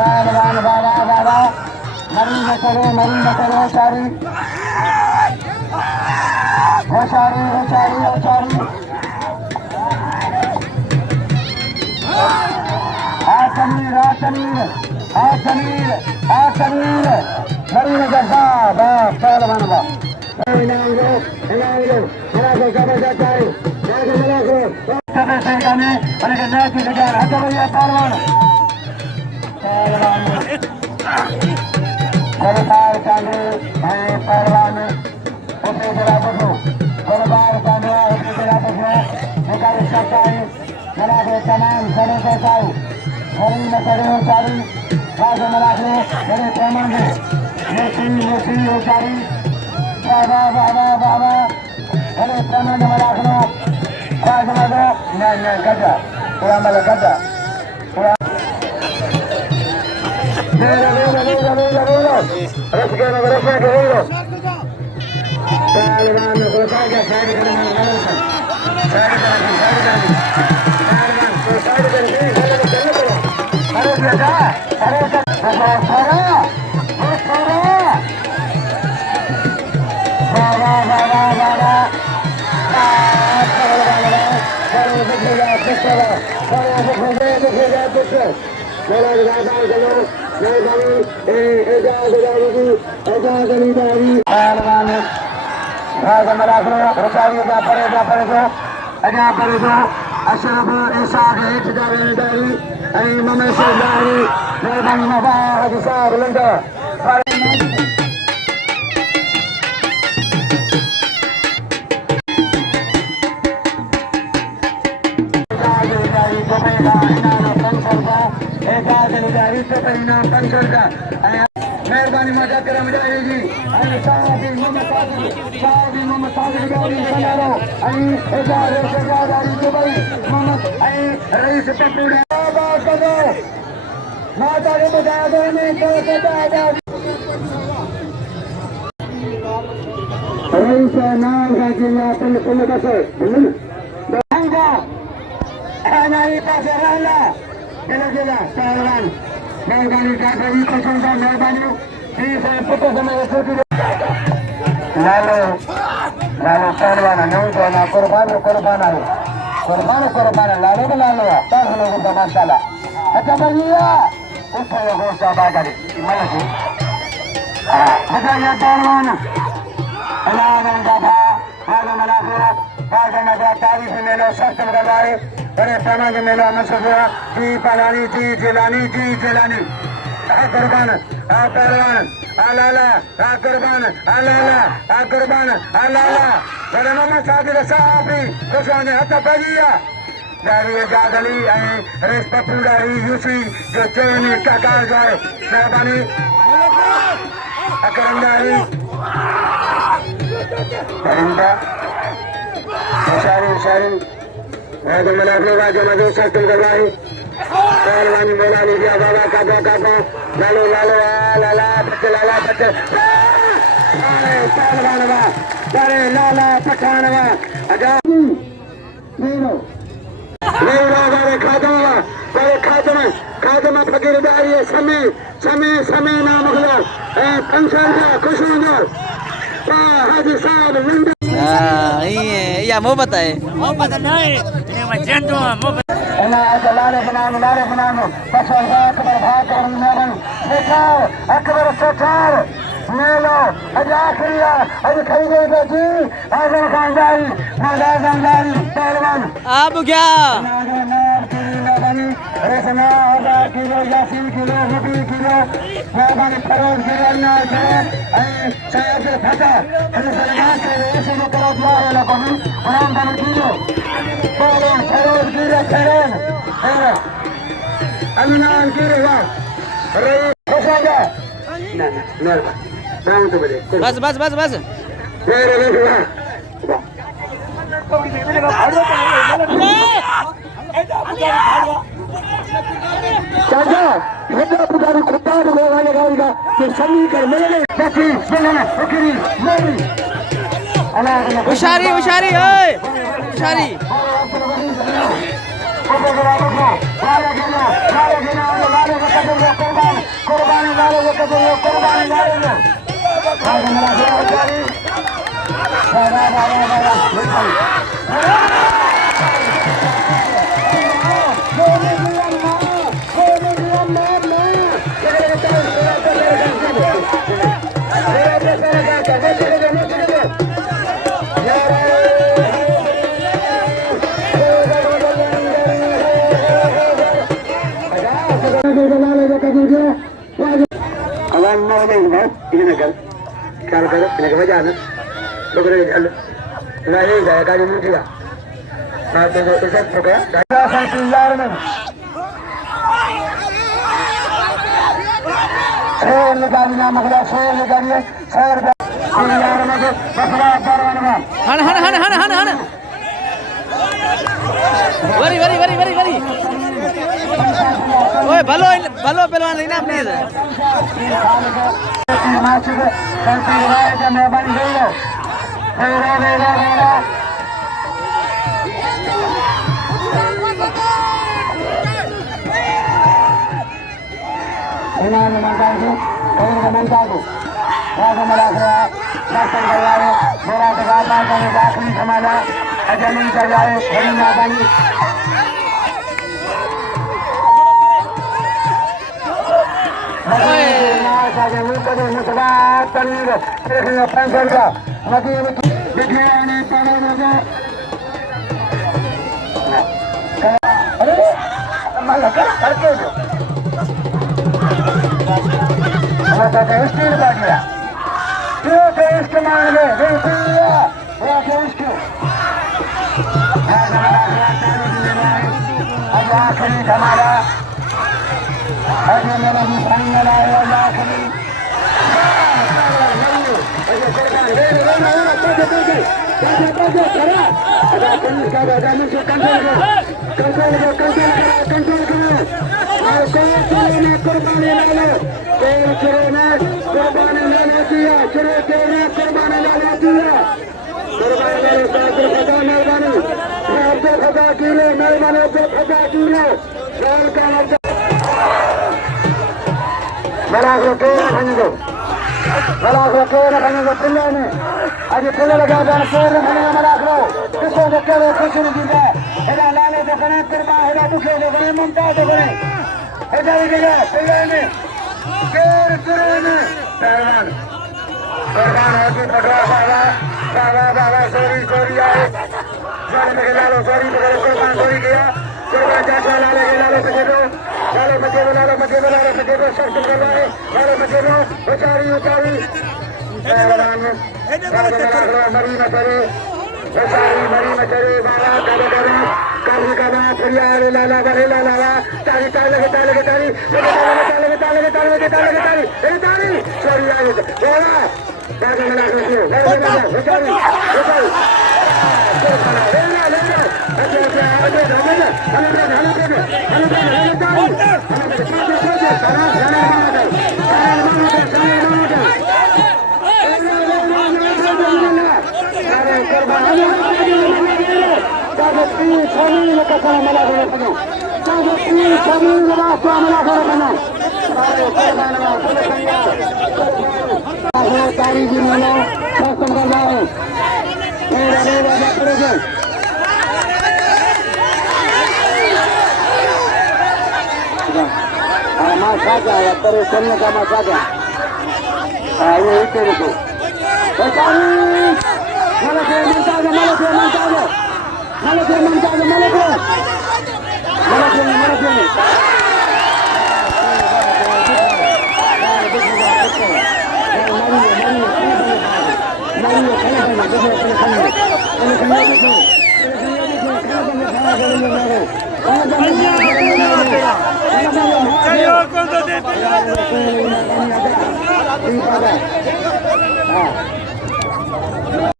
पहलवान बाबा बाबा मरीन करो होशारी होशारी होशारी होशारी आसमीर आसमीर आसमीर आसमीर मरीन जज्बाब पहलवान बाबा गोलबार कांडे पहलवान उसे जरा बसो गोलबार कांडे उसे जरा बसो निकाल सकता है जरा के तमाम सड़े के साथ हरी में करे उचारी राज मलाखने मेरे प्रमाण में मूर्ति उचारी बाबा बाबा बाबा मेरे प्रमाण मलाखनो राज मलो नहीं गजा पूरा मल गजा अशरफ इसाक ममेश मेहरबानी मुबारक साहब लंदा मेहरबानी मजा करम जाएगी रईस माता ने बताया रईस नाम का जिला पुल बस पहलवान मेहरबानी काकाजी पसंद मेहरबानी लालो लालो पहलवान नहीं तो ना कुर्बान कुर्बान है कुर्बान लालो का लालो है दस लोगों का माशाल्लाह अच्छा भैया उस लोगों से बात करें मत अच्छा ये पहलवान अलावा बाबा हालो मलाको बाजा में तारीफ में लो सख्त करवाए बड़े पैमाने में लो मशहूर जी पलानी जी जिलानी कुर्बान पहलवान अलाला कुर्बान अलाला कुर्बान अलाला बड़े मोहम्मद सादिक साहबी खुशाने हता भैया जारी जादली रेस पपूड़ा यूसी जो चोनी काका जाए मेहरबानी अकरंदारी परिंदा शारी वादो मनाफलो वाजो मजो सख्तम करवाई पहलवानी बोला लीजिए बाबा काबा लालो लाला बच्चे पहलवान बा अरे लाला पठानवा अजा नहीं बारे खादमा फकीर दारी समय नाम हो पंचर का खुशूंदर हाजी साहब या mau बताए नहीं मैं जेंटू लारे बनानो बसर भाग अकबर सचार मेलो अज आखिरिया अज खरीदे जी आजम खानदारी पहलवान अब क्या बस बस बस बस चाचा हेदा पुजारी कुत्ता को लगाएगा कि सभी कर मेरे बाकी बोलना ओकरी मेरी होशियारी होशियारी ओए होशियारी ख्याल करो इन्हें वजह ना लोग नहीं जाए गाड़ी नहीं दिया ना तो इसे ठोका यार में शेर निकाली ना मगला शेर निकालिए शेर यार में बसरा परवान में हन हन हन हन हन हन worry worry worry worry worry ओए भलो भलो पहलवान लेना प्लीज माचिक करते रहे जब मैं बन गई हो मेरा मेरा मेरा इन्हें मंगा दो इन्हें मंगा दो राजा मरा गया दर्शन करवाए मेरा दरबार माता ने आखिरी समाजा अजमीन करवाए हरी माता ने आखिरी हमारा मेरा भी प्रांगण है आखिरी अभी पुल लगा Mario,